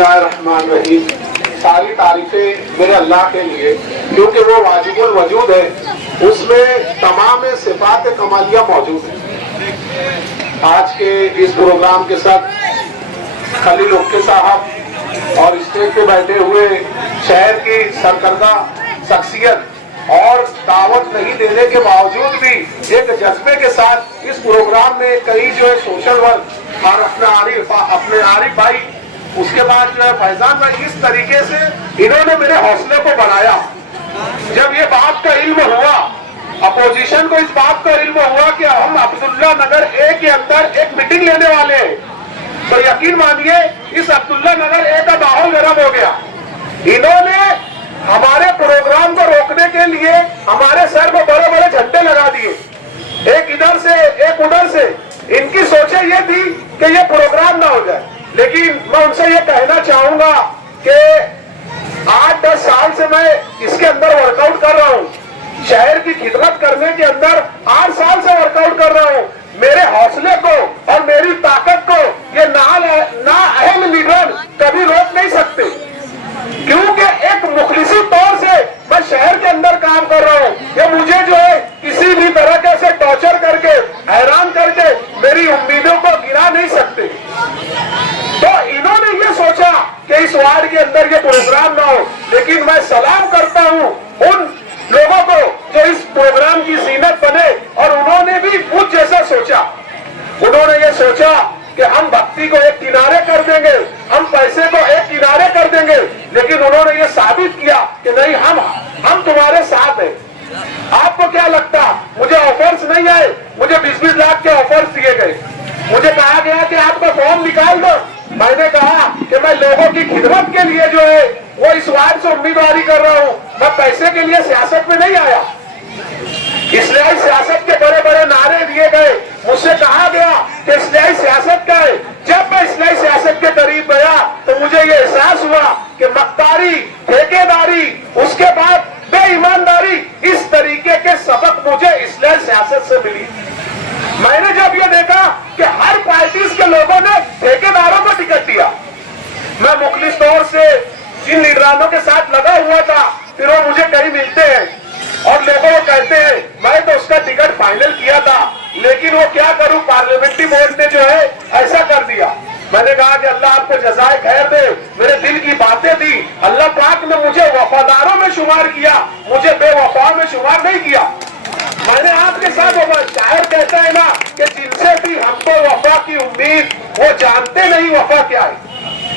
बिस्मिल्लाहिर्रहमानिर्रहीम। सारी तारीफें मेरे अल्लाह के लिए, क्योंकि वो वाजिबुल वजूद है, उसमें तमाम सिफात कमालिया मौजूद है। आज के इस प्रोग्राम के साथ खलील उक्के साहब और स्टेज पे बैठे हुए शहर की सरकर्दा शख्सियत और दावत नहीं देने के बावजूद भी एक जज्बे के साथ इस प्रोग्राम में कई जो है सोशल वर्क और अपने आरिफ भाई, उसके बाद जो है फैजान भाई, इस तरीके से इन्होंने मेरे हौसले को बढ़ाया। जब ये बात का इल्म हुआ, अपोजिशन को इस बात का इल्म हुआ कि हम अब्दुल्ला नगर ए के अंदर एक मीटिंग लेने वाले हैं, तो यकीन मानिए इस अब्दुल्ला नगर ए का माहौल गर्म हो गया। इन्होंने हमारे प्रोग्राम को रोकने के लिए हमारे सर में बड़े बड़े झंडे लगा दिए, एक इधर से एक उधर से। इनकी सोचे ये थी कि ये प्रोग्राम ना हो जाए, लेकिन मैं उनसे ये कहना चाहूंगा कि 8-10 साल से मैं इसके अंदर वर्कआउट कर रहा हूँ, शहर की खिदमत करने के अंदर 8 साल से वर्कआउट कर रहा हूँ। मेरे हौसले को और मेरी ताकत को ये ना अहम लीडर कभी रोक नहीं सकते, क्योंकि एक मुखलिसी तौर से मैं शहर के अंदर काम कर रहा हूँ। ये मुझे जो है किसी भी तरह से टॉर्चर करके, हैरान करके मेरी उम्मीदों को गिरा नहीं सकते। तो इन्होंने ये सोचा कि इस वार्ड के अंदर ये प्रोग्राम ना हो, लेकिन मैं सलाम करता हूँ उन लोगों को जो इस प्रोग्राम की जीनत बने, और उन्होंने भी मुझ जैसा सोचा। उन्होंने ये सोचा कि हम भक्ति को एक किनारे कर देंगे, हम पैसे को एक किनारे कर देंगे, लेकिन उन्होंने ये साबित किया कि नहीं, हम तुम्हारे साथ हैं। आपको क्या लगता, मुझे ऑफर्स नहीं आए, मुझे 20-20 लाख के ऑफर्स दिए गए, मुझे कहा गया कि आपका फॉर्म निकाल दो। मैंने कहा कि मैं लोगों की खिदमत के लिए जो है वो इस वार्ड से उम्मीदवारी कर रहा हूँ, मैं पैसे के लिए सियासत में नहीं आया। इस्लाही सियासत के बड़े बड़े नारे दिए गए, मुझसे कहा गया कि इस्लाही सियासत का है। जब मैं इस्लाही सियासत के करीब गया तो मुझे ये एहसास हुआ कि मक्तारी, ठेकेदारी, उसके बाद बेईमानदारी, इस तरीके के सबक मुझे इस्लाही सियासत से मिली। मैंने जब ये देखा कि हर पार्टी के लोगों ने ठेकेदारों को टिकट दिया, मैं मुखलिस तौर से जिन लीडरानों के साथ लगा हुआ था, फिर वो मुझे कहीं मिलते हैं और लोगों को कहते हैं मैं तो उसका टिकट फाइनल किया था, लेकिन वो क्या करूं, पार्लियामेंट्री बोर्ड ने जो है ऐसा कर दिया। मैंने कहा कि अल्लाह आपको जज़ाए खैर दे, मेरे दिल की बातें थी, अल्लाह पाक ने मुझे वफादारों में शुमार किया, मुझे बेवफा में शुमार नहीं किया। मैंने आपके साथ शायर कहता है ना कि जिनसे भी हमको वफा की उम्मीद, वो जानते नहीं वफा क्या है।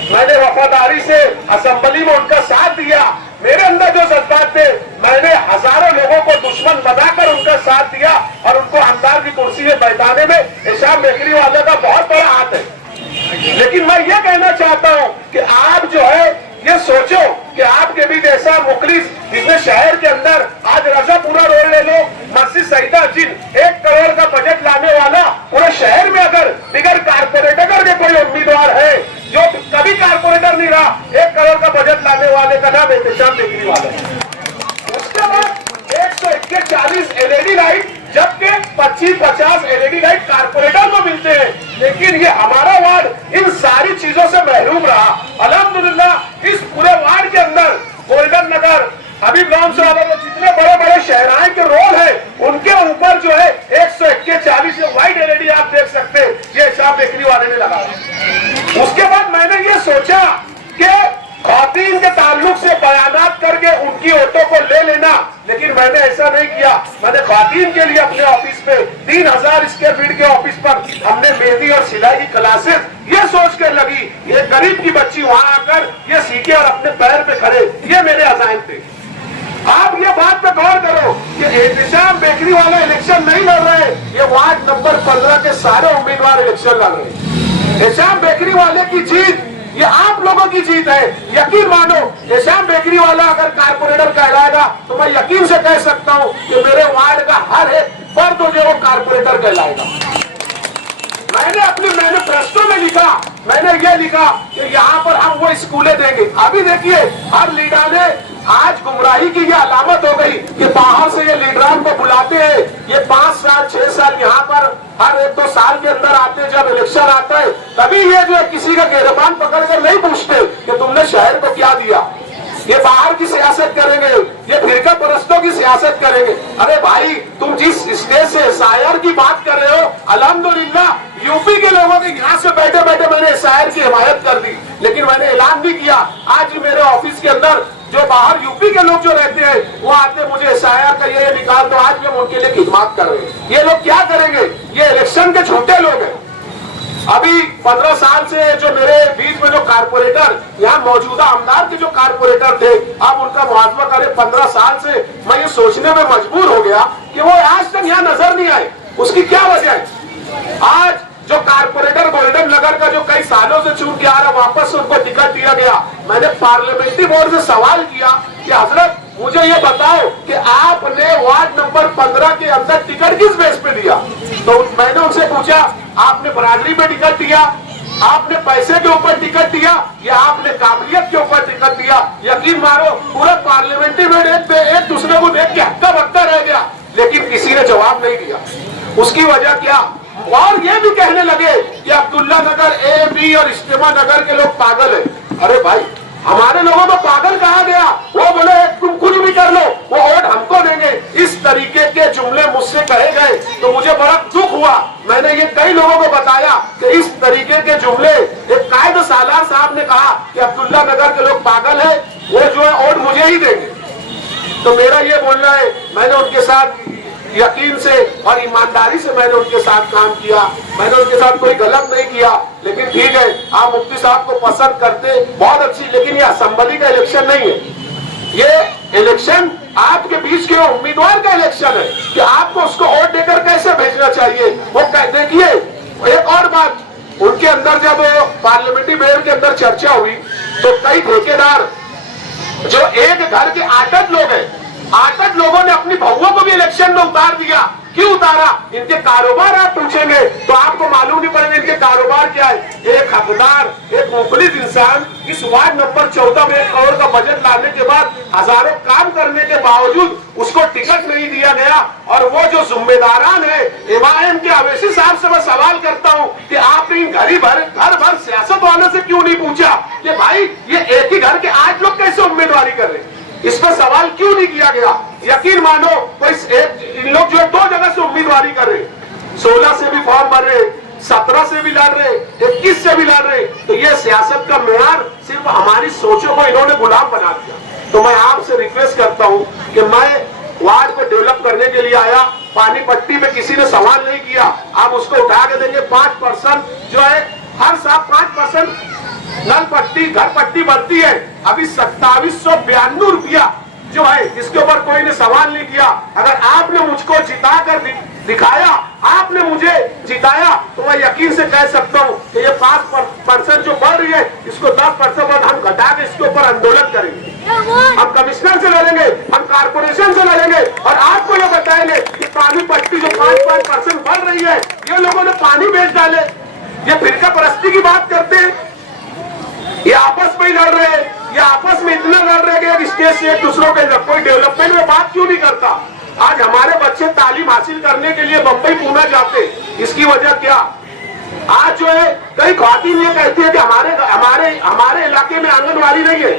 मैंने वफादारी से असेंबली में उनका साथ दिया, मेरे अंदर जो जज्बात थे, मैंने हजारों लोगों को दुश्मन बनाकर उनका साथ दिया, और उनको आमदार की कुर्सी में बैठाने में हिसाब बेकरी वाले का बहुत बड़ा हाथ है। लेकिन मैं ये कहना चाहता हूँ कि आप जो है ये सोचो कि आपके भी जैसा मुखलिस, जिसने शहर के अंदर आज रजापुरा रोड ले लो, मस्जिद सईदा जिन 1 करोड़ का बजट लाने वाला पूरे शहर में अगर बिगर कारपोरेटर के कोई उम्मीदवार है जो कभी कारपोरेटर नहीं रहा, 1 करोड़ का बजट लाने वाले का नाम एहतशाम बेकरी वाला। उसके बाद 140 LED लाइट, जबकि 25-50 LED लाइट कारपोरेटर को मिलते हैं, लेकिन ये हमारा वार्ड इन सारी चीजों से महरूम रहा। अल्हम्दुलिल्लाह इस पूरे वार्ड के अंदर गोल्डन नगर, हबीब गांव से वाले जितने बड़े बड़े शहराए के रोड है, उनके ऊपर जो है 141 व्हाइट LED आप देख सकते हैं, ये हिसाब बेकरी वाले ने लगाया। उसके बाद मैंने ये सोचा कि खातीन के ताल्लुक से बयानात करके उनकी ऑटो को ले लेना, लेकिन मैंने ऐसा नहीं किया। मैंने खातीन के लिए अपने ऑफिस पे 3000 स्क्वायर फीट के ऑफिस पर हमने मेहंदी और सिलाई की क्लासेस ये सोच कर लगी, ये गरीब की बच्ची वहां आकर ये सीखे और अपने पैर पे खड़े, ये मेरे अज़ाइम थे। आप ये बात पे गौर करो कि एहतशाम बेकरी वाला इलेक्शन नहीं लड़ रहे, ये वार्ड नंबर 15 के सारे उम्मीदवार इलेक्शन लड़ रहे। एहतशाम बेकरी वाले की जीत ये आप लोगों की जीत है। यकीन मानो, एहतशाम बेकरी वाला अगर कारपोरेटर कहलाएगा तो मैं यकीन से कह सकता हूँ कि मेरे वार्ड का हर एक फर्द जो वो कारपोरेटर कहलाएगा। मैंने अपने मैनिफेस्टो में लिखा, मैंने ये लिखा कि यहाँ पर हम वो स्कूलें देंगे। अभी देखिए हर लीडर ने आज गुमराही की ये अलामत हो गई कि बाहर से ये लीडरान को बुलाते हैं, ये 5 साल 6 साल यहाँ पर हर 1-2 साल के अंदर आते हैं, जब इलेक्शन आता है तभी ये जो है किसी का गिरबान पकड़कर नहीं पूछते कि तुमने शहर को क्या दिया। ये बाहर की सियासत करेंगे, ये फिरका परस्तों की सियासत करेंगे। अरे भाई, तुम जिस स्टेज से शायर की बात कर रहे हो, अल्हम्दुलिल्लाह यूपी के लोगों के यहाँ से बैठे बैठे मैंने शायर की हिमायत कर दी, लेकिन मैंने ऐलान भी किया। आज मेरे ऑफिस के अंदर जो बाहर यूपी के लोग जो रहते हैं वो आते, मुझे शायर का ये निकाल दो, आज हम उनके लिए खिदमत कर रहे हैं। ये लोग क्या करेंगे? ये इलेक्शन के झूठे लोग हैं। अभी 15 साल से जो मेरे बीच में जो कारपोरेटर, यहाँ मौजूदा आमदार के जो कारपोरेटर थे, अब उनका मुआवजा करे 15 साल से मैं ये सोचने में मजबूर हो गया कि वो आज तक यहाँ नजर नहीं आए। उसकी क्या वजह है? आज जो कारपोरेटर गोल्डन नगर का जो कई सालों से चुन के आ रहा, वापस उनको टिकट दिया गया। मैंने पार्लियामेंट्री बोर्ड से सवाल किया कि हजरत मुझे ये बताओ कि आपने वार्ड नंबर 15 के अंदर टिकट किस बेस पे दिया? तो मैंने उनसे पूछा, आपने बरादरी पे टिकट दिया, आपने पैसे के ऊपर टिकट दिया, या आपने काबिलियत के ऊपर टिकट दिया? यकीन मानो पूरे पार्लियामेंट्री में एक दूसरे को देख के हक्का बक्का रह गया, लेकिन किसी ने जवाब नहीं दिया। उसकी वजह क्या? और ये भी कहने लगे कि अब्दुल्ला नगर ए, बी और इज्तिमा नगर के लोग पागल है। अरे भाई, हमारे लोगों को पागल कहा गया? वो बोले तुम कुछ भी कर लो, वो वोट हमको देंगे। इस तरीके के जुमले मुझसे कहे गए तो मुझे बड़ा दुख हुआ। मैंने ये कई लोगों को बताया कि इस तरीके के जुमले, एक कायद सालार साहब ने कहा कि अब्दुल्ला नगर के लोग पागल है, वो जो है वोट मुझे ही देंगे। तो मेरा ये बोलना है, मैंने उनके साथ यकीन से और ईमानदारी से मैंने उनके साथ काम किया, मैंने उनके साथ कोई गलत नहीं किया। लेकिन ठीक है, आप मुफ्ती साहब को पसंद करते, बहुत अच्छी, लेकिन ये असेंबली का इलेक्शन नहीं है। ये इलेक्शन आपके बीच के उम्मीदवार का इलेक्शन है कि आपको उसको वोट देकर कैसे भेजना चाहिए। वो देखिए, एक और बात, उनके अंदर जब पार्लियामेंट्री बोर्ड के अंदर चर्चा हुई तो कई ठेकेदार जो एक घर के 8 लोग हैं, 8 लोगों ने अपनी बहुओं को भी इलेक्शन में उतार दिया। क्यों उतारा? इनके कारोबार आप पूछेंगे तो आपको मालूम नहीं पड़ेगा इनके कारोबार क्या है। एक हकदार, एक मुखलिस इंसान इस वार्ड नंबर 14 में 1 करोड़ का बजट लाने के बाद हजारों काम करने के बावजूद उसको टिकट नहीं दिया गया। और वो जो जिम्मेदारान है, एमआईएम के अवैसी साहब से मैं सवाल करता हूँ कि आपने इन घर भर सियासत वालों से क्यों नहीं पूछा कि भाई ये एक ही घर के 8 लोग कैसे उम्मीदवारी कर रहे हैं? इस पर सवाल क्यों नहीं किया गया? यकीन मानो इन लोग जो है 2 जगह से उम्मीदवारी कर रहे, 16 से भी फॉर्म भर रहे, 17 से भी लड़ रहे, 21 से भी लड़ रहे। तो ये सियासत का मेयार सिर्फ हमारी सोचों को इन्होंने गुलाम बना दिया। तो मैं आपसे रिक्वेस्ट करता हूं कि मैं वार्ड को डेवलप करने के लिए आया, पानी पट्टी में किसी ने सवाल नहीं किया, आप उसको उठा के देंगे। 5% जो है हर साल 5% नल पट्टी, घर पट्टी बढ़ती है। अभी 2792 रुपया जो है, इसके ऊपर कोई ने सवाल नहीं किया। अगर आपने मुझको जिता कर दिखाया, आपने मुझे जिताया, तो मैं यकीन से कह सकता हूँ कि ये 5% जो बढ़ रही है, इसको 10% हम घटा के इसके ऊपर आंदोलन करेंगे। हम कमिश्नर से लड़ेंगे, हम कारपोरेशन से लड़ेंगे और आपको ये बताएंगे कि पानी पट्टी जो 5% बढ़ रही है, ये लोगों ने पानी बेच डाले। ये फिरका परस्ती की बात करते हैं, ये आपस में ही लड़ रहे हैं, ये आपस में इतना लड़ रहे हैं कि स्टेज से एक दूसरों के कोई डेवलपमेंट में बात क्यों नहीं करता। आज हमारे बच्चे तालीम हासिल करने के लिए बंबई पूना जाते, इसकी वजह क्या? आज जो है कई ख्वातीन ये कहती है कि हमारे इलाके में आंगनबाड़ी नहीं है।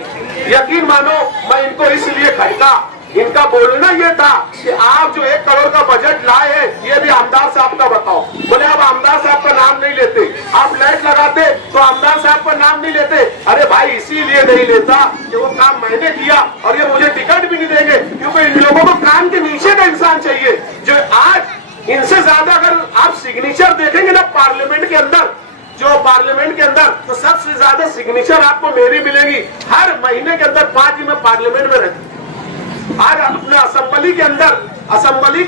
यकीन मानो मैं इनको इसलिए खड़का, इनका बोलना ये था कि आप जो 1 करोड़ का बजट लाए हैं, ये भी आमदार साहब का बताओ। बोले आप आमदार साहब का नाम नहीं लेते, आप लाइट लगाते तो आमदार साहब का नाम नहीं लेते। अरे भाई, इसीलिए नहीं लेता कि वो काम मैंने किया और ये मुझे टिकट भी नहीं देंगे, क्योंकि इन लोगों को काम के नीचे का इंसान चाहिए। जो आज इनसे ज्यादा अगर आप सिग्नेचर देखेंगे ना पार्लियामेंट के अंदर, तो सबसे ज्यादा सिग्नेचर आपको मेरी मिलेगी। हर महीने के अंदर 5 दिन में पार्लियामेंट में रहती। आज अपने असेंबली के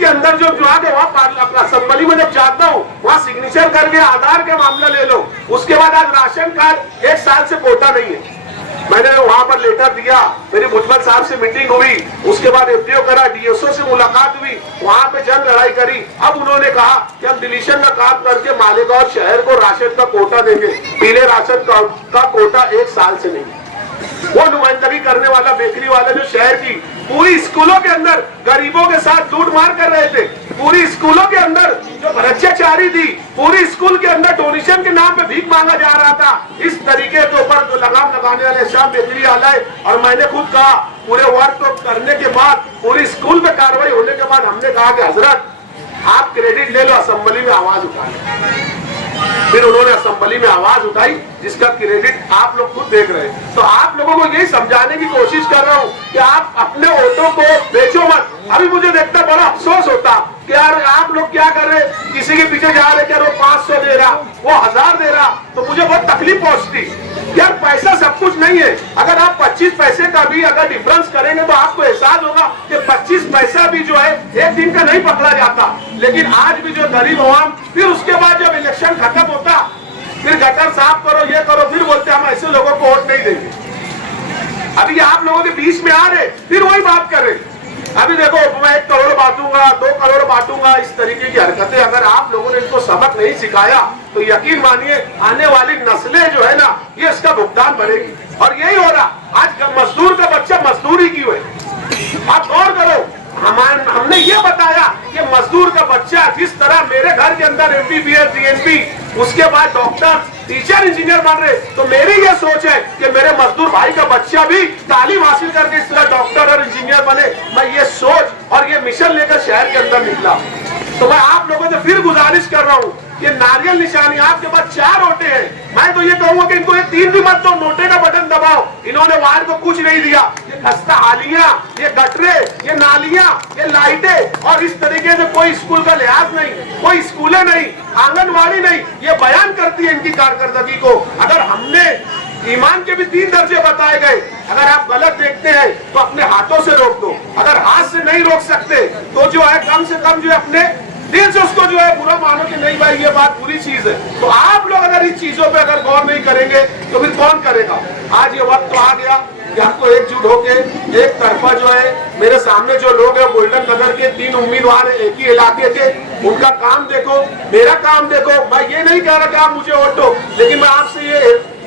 अंदर जो आगे वहाँ असेंबली में जब जाता हूँ, वहाँ सिग्नेचर करके आधार का मामला ले लो। उसके बाद आज राशन कार्ड 1 साल से कोटा नहीं है। मैंने वहाँ पर लेटर दिया, मेरी भुजबल साहब से मीटिंग हुई, उसके बाद एफडीओ करा, डीएसओ से मुलाकात हुई, वहाँ पे जंग लड़ाई करी। अब उन्होंने कहा कि हम डिलीशन का काम करके मालेगांव शहर को राशन का कोटा देंगे। पीले राशन का कोटा 1 साल से नहीं। वो नुमाइंदगी करने वाला बेकरी वाला जो शहर की पूरी स्कूलों के अंदर गरीबों के साथ लूट मार कर रहे थे, पूरी स्कूलों के अंदर जो भ्रष्टाचारी थी, पूरी स्कूल के अंदर डोनेशन के नाम पे भीख मांगा जा रहा था, इस तरीके के ऊपर जो लगाम लगाने वाले शाम बेकरी वाला है। और मैंने खुद कहा पूरे वर्क को करने के बाद, पूरी स्कूल में कार्रवाई होने के बाद हमने कहा कि हजरत आप क्रेडिट ले लो, असेंबली में आवाज उठा लो। फिर उन्होंने असेंबली में आवाज उठाई जिसका क्रेडिट आप लोग खुद देख रहे हैं। तो आप लोगों को यही समझाने की कोशिश कर रहा हूं कि आप अपने वोटों को बेचो मत। अभी मुझे देखता बड़ा अफसोस होता कि यार आप लोग क्या कर रहे, किसी के पीछे जा रहे, क्या वो 500 दे रहा, वो 1000 दे रहा, तो मुझे बहुत तकलीफ पहुंचती। यार पैसा सब कुछ नहीं है। अगर आप 25 पैसे का भी अगर डिफरेंस करेंगे तो आपको एहसास होगा कि 25 पैसा भी जो है एक दिन का नहीं पकड़ा जाता। लेकिन आज भी जो गरीब अवाम, फिर उसके बाद जब इलेक्शन खत्म होता, फिर गटर साफ करो, ये करो, फिर बोलते हम ऐसे लोगों को वोट नहीं देंगे। अभी आप लोगों के बीच में आ रहे, फिर वही बात कर रहे। अभी देखो मैं 1 करोड़ बांटूंगा, 2 करोड़ बांटूंगा, इस तरीके की हरकतें अगर आप लोगों ने इनको सबक नहीं सिखाया तो यकीन मानिए आने वाली नस्लें जो है ना, ये इसका भुगतान भरेगी। और यही हो रहा, आज मजदूर का बच्चा मजदूरी क्यों है? आप गौर करो, हमने ये बताया कि मजदूर का बच्चा जिस तरह मेरे घर के अंदर MBBS DNP, उसके बाद डॉक्टर, टीचर, इंजीनियर बन रहे, तो मेरी ये सोच है कि मेरे मजदूर भाई का बच्चा भी तालीम हासिल करके इस तरह डॉक्टर और इंजीनियर बने। मैं ये सोच और ये मिशन लेकर शहर के अंदर निकला। तो मैं आप लोगों से फिर गुजारिश कर रहा हूँ, ये नारियल निशानी आपके पास 4 वोटे हैं। मैं तो ये कहूंगा कि इनको ये 3 भी मत दो, नोटे का बटन दबाओ। इन्होंने वार्ड को कुछ नहीं दिया, ये खस्ता हालियां, ये गटरे, ये नालियां, ये लाइटें, और इस तरीके से कोई स्कूल का लिहाज नहीं, कोई स्कूलें नहीं, आंगनवाड़ी नहीं। ये बयान करती है इनकी कारकर्दगी को। अगर हमने ईमान के भी 3 दर्जे बताए गए, अगर आप गलत देखते हैं तो अपने हाथों से रोक दो, अगर हाथ से नहीं रोक सकते तो जो है कम से कम जो है अपने दिल से उसको जो है बुरा मानो कि नहीं भाई ये बात बुरी चीज है। तो आप लोग अगर इस चीजों पे अगर गौर नहीं करेंगे तो फिर कौन करेगा? आज ये वक्त तो आ गया कि हमको एकजुट होके एक तरफा जो है, मेरे सामने जो लोग हैं गोल्डन नगर के 3 उम्मीदवार एक ही इलाके के, उनका काम देखो, मेरा काम देखो। मैं ये नहीं कह रहा कि आप मुझे वोट दो, लेकिन मैं आपसे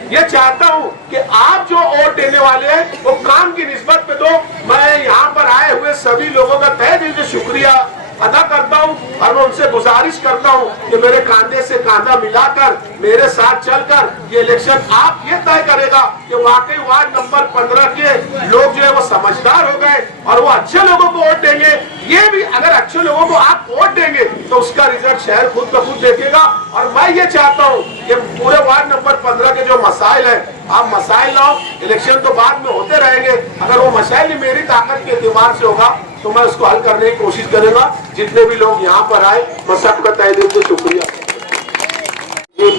ये चाहता हूं कि आप जो वोट देने वाले हैं वो काम की निस्बत पे दो। मैं यहाँ पर आए हुए सभी लोगों का तहे दिल से शुक्रिया अदा करता हूं और मैं उनसे गुजारिश करता हूं कि मेरे कांधे से कांधा मिलाकर मेरे साथ चलकर ये इलेक्शन आप ये तय करेगा कि वाकई वार्ड नंबर 15 के लोग जो है वो समझदार हो गए और वो अच्छे लोगों को वोट देंगे। ये भी अगर अच्छे लोगों को आप वोट देंगे तो उसका रिजल्ट शहर खुद ब खुद देखेगा। और मैं ये चाहता हूँ कि पूरे वार्ड नंबर 15 के जो मसाइल है, आप मसाइल लाओ, इलेक्शन तो बाद में होते रहेंगे, अगर वो मसाइल मेरी ताकत के एतबार से होगा तो मैं उसको हल करने की कोशिश करूंगा। जितने भी लोग यहाँ पर आए मैं सबका तहे दिल से शुक्रिया।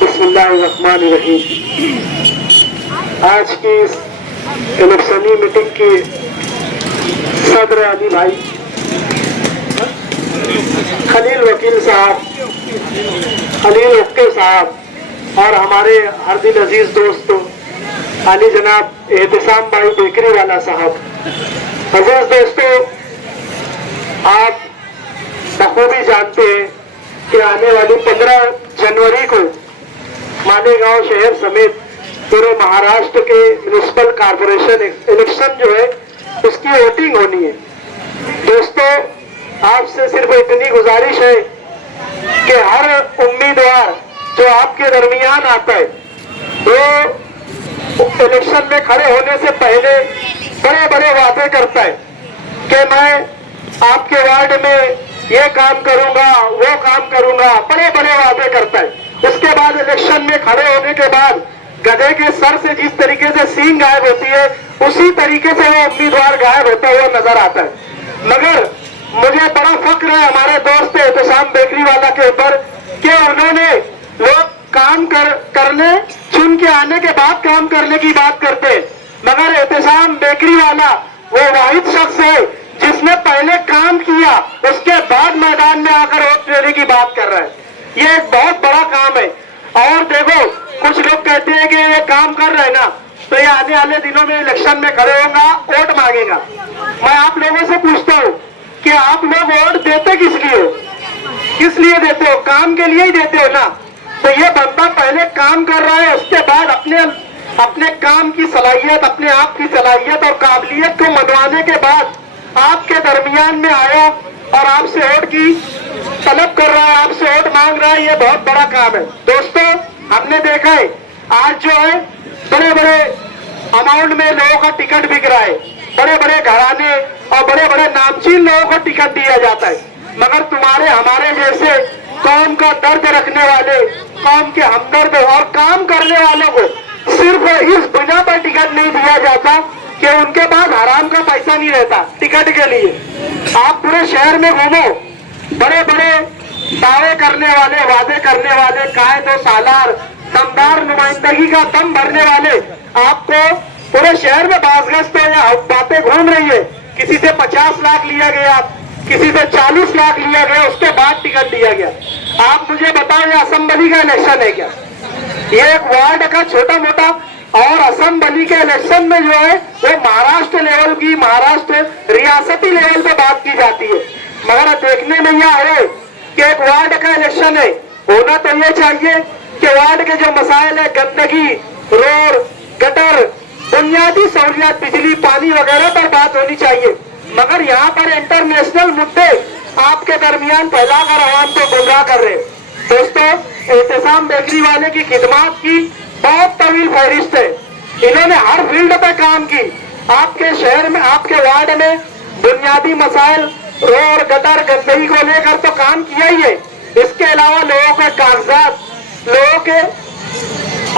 बिस्मिल्लाहिर्रहमानिर्रहीम। आज की इस इलेक्शनी मीटिंग के सदर अली भाई, खलील वकील साहब, खलील हुक्के साहब और हमारे हर दिल अजीज दोस्तों अली जनाब एहतसाम भाई बेकरी वाला साहब। अजीज दोस्तों, आप बखूबी जानते हैं कि आने वाली 15 जनवरी को मालेगांव शहर समेत पूरे महाराष्ट्र के म्युनिसिपल कॉर्पोरेशन इलेक्शन जो है उसकी वोटिंग होनी है। दोस्तों, आपसे सिर्फ इतनी गुजारिश है कि हर उम्मीदवार जो आपके दरमियान आता है वो इलेक्शन में खड़े होने से पहले बड़े बड़े वादे करता है कि मैं आपके वार्ड में ये काम करूंगा, वो काम करूंगा, बड़े बड़े वादे करता है। उसके बाद इलेक्शन में खड़े होने के बाद गधे के सर से जिस तरीके से सींग गायब होती है उसी तरीके से वो उम्मीदवार गायब होता हुआ नजर आता है। मगर मुझे बड़ा फक्र है हमारे दोस्त एहतसाम बेकरी वाला के ऊपर कि उन्होंने लोग काम करने चुन के आने के बाद काम करने की बात करते, मगर एहतसाम बेकरी वाला वो वाहिद शख्स है जिसने पहले काम किया उसके बाद मैदान में आकर वोट देने की बात कर रहा है। ये एक बहुत बड़ा काम है। और देखो, कुछ लोग कहते हैं कि ये काम कर रहे हैं ना, तो ये आने वाले दिनों में इलेक्शन में खड़े होगा, वोट मांगेगा। मैं आप लोगों से पूछता हूँ कि आप लोग वोट देते किस लिए? किस लिए देते हो? काम के लिए ही देते हो ना। तो ये बंदा पहले काम कर रहा है, उसके बाद अपने काम की सलाहियत, अपने आप की सलाहियत और काबिलियत को मनवाने के बाद आपके दरमियान में आया और आपसे वोट की तलब कर रहा है, आपसे वोट मांग रहा है, ये बहुत बड़ा काम है। दोस्तों, हमने देखा है आज जो है बड़े बड़े अमाउंट में लोगों का टिकट बिक रहा है, बड़े बड़े घराने और बड़े बड़े नामचीन लोगों को टिकट दिया जाता है, मगर तुम्हारे हमारे जैसे कौम का दर्द रखने वाले, कौम के हमदर्द और काम करने वालों को सिर्फ इस बिना पर टिकट नहीं दिया जाता कि उनके पास हराम का पैसा नहीं रहता टिकट के लिए। आप पूरे शहर में घूमो, बड़े बड़े दावे करने वाले, वादे करने वाले, कायद और सालार, दमदार नुमाइंदगी का दम भरने वाले आपको पूरे शहर में बासगश्त या बातें घूम रही है। किसी से 50 लाख लिया गया, किसी से 40 लाख लिया गया, उसके बाद टिकट दिया गया। आप मुझे बताओ, ये असेंबली का इलेक्शन है क्या? ये एक वार्ड का छोटा मोटा, और असेंबली के इलेक्शन में जो है वो महाराष्ट्र लेवल की, महाराष्ट्र रियासती लेवल पे बात की जाती है। मगर देखने में यह आए कि एक वार्ड का इलेक्शन है, होना तो ये चाहिए कि वार्ड के जो मसाइल है, गंदगी, रोड, गटर, बुनियादी सहूलियात, बिजली, पानी वगैरह पर बात होनी चाहिए। मगर यहाँ पर इंटरनेशनल मुद्दे आपके दरमियान फैलाकर आवाम को गुमराह कर रहे हैं। दोस्तों, एहतसाम बेकरी वाले की खिदमत की बहुत तवील फहरिस्त है। इन्होंने हर फील्ड पे काम की। आपके शहर में, आपके वार्ड में बुनियादी मसाइल, रोड, गटर, गंदगी को लेकर तो काम किया ही है। इसके अलावा लोगों के कागजात, लोगों के,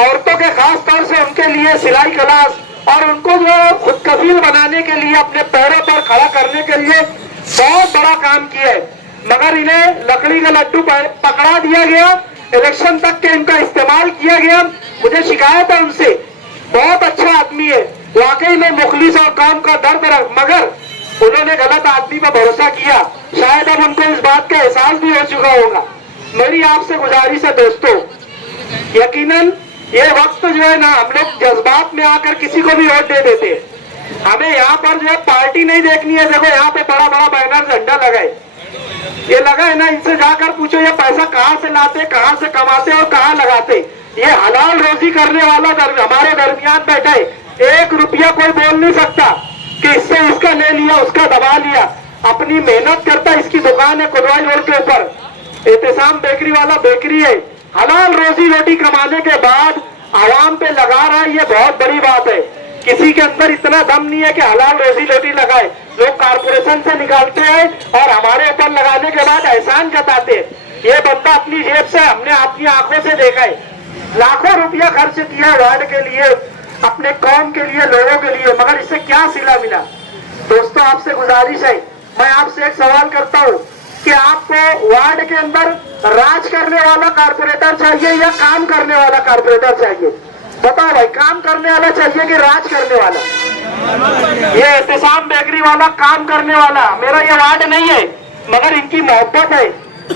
औरतों के खास तौर से उनके लिए सिलाई क्लास और उनको जो खुद कफील बनाने के लिए, अपने पैरों पर खड़ा करने के लिए बहुत बड़ा काम किया है। मगर इन्हें लकड़ी का लड्डू पकड़ा दिया गया, इलेक्शन तक के इनका इस्तेमाल किया गया। मुझे शिकायत है उनसे, बहुत अच्छा आदमी है, वाकई में मुखलिस और काम का दर्द रख, मगर उन्होंने गलत आदमी पर भरोसा किया। शायद अब उनको इस बात का एहसास भी हो चुका होगा। मेरी आपसे गुजारिश है दोस्तों, यकीनन ये वक्त जो है ना, हम लोग जज्बात में आकर किसी को भी वोट दे देते हैं। हमें यहाँ पर जो है पार्टी नहीं देखनी है। देखो यहाँ पे बड़ा बड़ा बैनर, झंडा लगा है, ये लगा है ना, इनसे जाकर पूछो ये पैसा कहाँ से लाते, कहाँ से कमाते और कहाँ लगाते। ये हलाल रोजी करने वाला हमारे दरमियान बैठा है। 1 रुपया कोई बोल नहीं सकता कि इससे इसका ले लिया, उसका दबा लिया। अपनी मेहनत करता, इसकी दुकान है कुदवाई रोड के ऊपर, एहतसाम बेकरी वाला बेकरी है। हलाल रोजी रोटी कमाने के बाद आवाम पे लगा रहा है, ये बहुत बड़ी बात है। किसी के अंदर इतना दम नहीं है कि हलाल रोजी रोटी लगाए। लोग कारपोरेशन से निकालते हैं और हमारे ऊपर लगाने के बाद एहसान जताते हैं। ये बंदा अपनी जेब से, हमने अपनी आंखों से देखा है, लाखों रुपया खर्च किया वार्ड के लिए, अपने कौम के लिए, लोगों के लिए, मगर इससे क्या सिला मिला? दोस्तों, आपसे गुजारिश है, मैं आपसे एक सवाल करता हूँ कि आपको वार्ड के अंदर राज करने वाला कारपोरेटर चाहिए या काम करने वाला कारपोरेटर चाहिए? बताओ भाई, काम करने वाला चाहिए कि राज करने वाला? ये एहतसाम बेकरी वाला काम करने वाला, मेरा ये वार्ड नहीं है, मगर इनकी मोहब्बत है।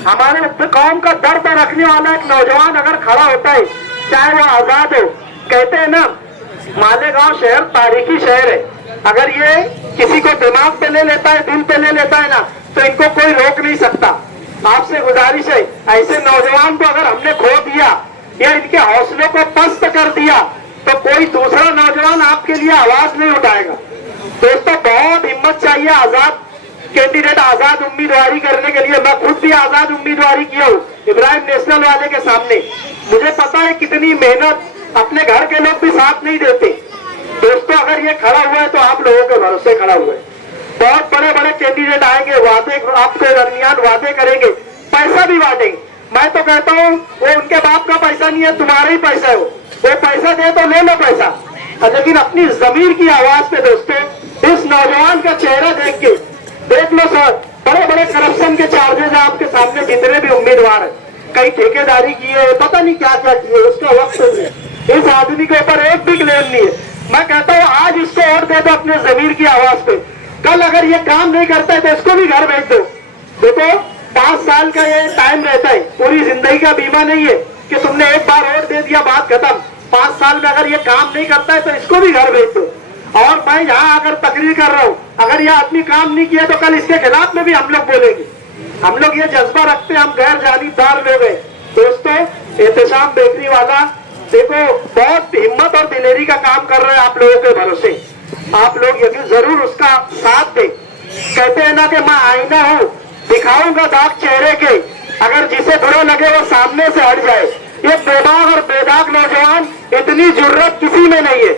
हमारे कौम का दर्द रखने वाला एक नौजवान अगर खड़ा होता है, चाहे वो आजाद हो, कहते हैं ना, मालेगांव शहर तारीखी शहर है। अगर ये किसी को दिमाग पे ले लेता है, दिल पे ले लेता है ना, तो इनको कोई रोक नहीं सकता। आपसे गुजारिश है, ऐसे नौजवान को अगर हमने खो दिया या इनके हौसलों को पस्त कर दिया, तो कोई दूसरा नौजवान आपके लिए आवाज नहीं उठाएगा। दोस्तों, बहुत हिम्मत चाहिए आजाद कैंडिडेट, आजाद उम्मीदवारी करने के लिए। मैं खुद भी आजाद उम्मीदवारी किया हूँ इब्राहिम नेशनल वाले के सामने। मुझे पता है कितनी मेहनत, अपने घर के लोग भी साथ नहीं देते। दोस्तों, अगर ये खड़ा हुआ है तो आप लोगों के भरोसे खड़ा हुआ है। बहुत बड़े बड़े कैंडिडेट आएंगे, वादे आपके दरमियान वादे करेंगे, पैसा भी बांटेंगे। मैं तो कहता हूँ वो उनके बाप का पैसा नहीं है, तुम्हारा ही पैसा है। वो पैसा दे तो ले लो पैसा, लेकिन अपनी जमीर की आवाज पे दोस्तों, इस नौजवान का चेहरा देख के देख लो सर, बड़े बड़े करप्शन के चार्जेस आपके सामने जितने भी उम्मीदवार है, कई ठेकेदारी की है, पता नहीं क्या क्या किए, उसका वक्त नहीं है। इस आदमी के ऊपर एक भी क्लेम नहीं है। मैं कहता हूँ आज इसको वोट दे दो अपने जमीर की आवाज पे। कल अगर ये काम नहीं करता है तो इसको भी घर भेज दो। देखो, 5 साल का ये टाइम रहता है, पूरी जिंदगी का बीमा नहीं है कि तुमने एक बार वोट दे दिया, बात खत्म। 5 साल में अगर ये काम नहीं करता है तो इसको भी घर भेज दो। और मैं यहाँ अगर तकरीर कर रहा हूँ, अगर ये आदमी काम नहीं किया तो कल इसके खिलाफ में भी हम लोग बोलेंगे। हम लोग ये जज्बा रखते हैं, हम गैर जानीबदार लोग हैं। दोस्तों, एहतसाम बेकरी वाला देखो बहुत हिम्मत और दिलेरी का काम कर रहे हैं आप लोगों के भरोसे। आप लोग यकीन जरूर उसका साथ दें। कहते हैं ना कि मैं आईना हूँ, दिखाऊंगा दाग चेहरे के, अगर जिसे बुरा लगे वो सामने से हट जाए। ये बेदाग और बेदाग नौजवान, इतनी जुर्रत किसी में नहीं है।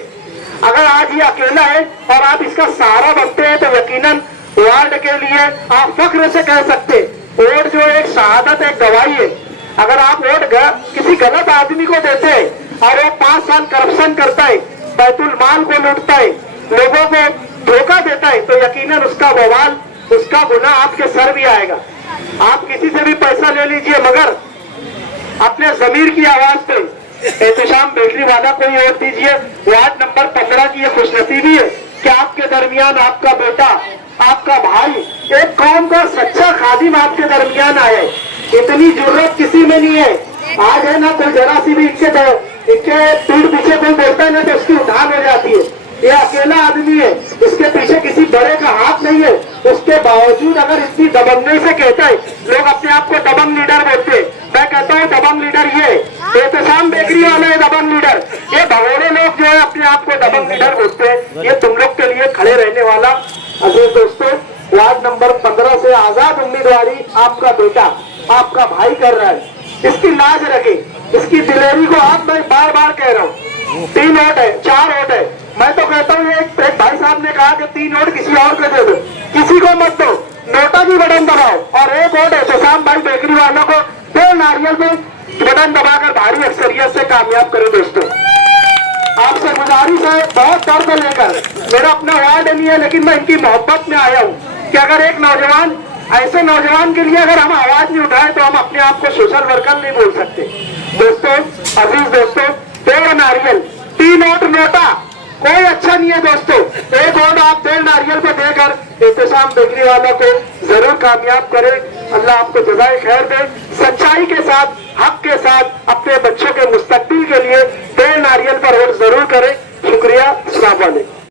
अगर आज ये अकेला है और आप इसका सहारा बनते हैं तो यकीनन वार्ड के लिए आप फख्र से कह सकते वोट जो एक शहादत, एक गवाही है। अगर आप वोट किसी गलत आदमी को देते हैं और वो 5 साल करप्शन करता है, बैतुल माल को लूटता है, लोगों को धोखा देता है, तो यकीनन उसका बवाल, उसका गुनाह आपके सर भी आएगा। आप किसी से भी पैसा ले लीजिए, मगर अपने जमीर की आवाज पे एहतशाम बेकरी वाला को ही वोट दीजिए। वार्ड नंबर 15 की ये खुशनसीबी है कि आपके दरमियान आपका बेटा, आपका भाई, एक कौम का सच्चा खादिम आपके दरमियान आया है। इतनी जरूरत किसी में नहीं है। आज है ना, कोई जरा सी भी इनके पीठ पीछे कोई बोलता है ना तो उसकी उठान हो जाती है। ये अकेला आदमी है, इसके पीछे किसी बड़े का हाथ नहीं है। उसके बावजूद अगर इतनी दबंगई से कहता है, लोग अपने आप को दबंग लीडर बोलते हैं। मैं कहता हूँ दबंग लीडर ये एहतशाम बेकरी वाला है, दबंग लीडर। ये भगोड़े लोग जो है अपने आप को दबंग लीडर बोलते हैं। ये तुम लोग के लिए खड़े रहने वाला अजीज दोस्तों, वार्ड नंबर 15 से आजाद उम्मीदवारी आपका बेटा, आपका भाई कर रहा है। इसकी लाज रखे, इसकी दिलेरी को आप, मैं बार बार कह रहा हूँ, 3 वोट है, 4 वोट है। मैं तो कहता हूँ एक भाई साहब ने कहा कि 3 वोट किसी और को दे दो, किसी को मत दो, नोटा की बटन दबाओ और 1 वोट एहतशाम भाई बेकरी वालों को दो, नारियल में बटन दबाकर भारी अक्सरियत से कामयाब करें। दोस्तों आपसे गुजारिश है, बहुत दर्द लेकर, मेरा अपना वार्ड नहीं है लेकिन मैं इनकी मोहब्बत में आया हूँ कि अगर एक नौजवान, ऐसे नौजवान के लिए अगर हम आवाज नहीं उठाए तो हम अपने आप को सोशल वर्कर नहीं बोल सकते। दोस्तों, अजीज दोस्तों, 2 नारियल, 3 वोट नोटा, कोई अच्छा नहीं है दोस्तों। 1 वोट आप 1 नारियल को देकर एहतशाम बेकरी वालों को जरूर कामयाब करें। अल्लाह आपको जज़ाए खैर दे। सच्चाई के साथ, हक के साथ अपने बच्चों के मुस्तकबिल के लिए 1 नारियल पर वोट जरूर करें। शुक्रिया, अस्सलाम वालेकुम।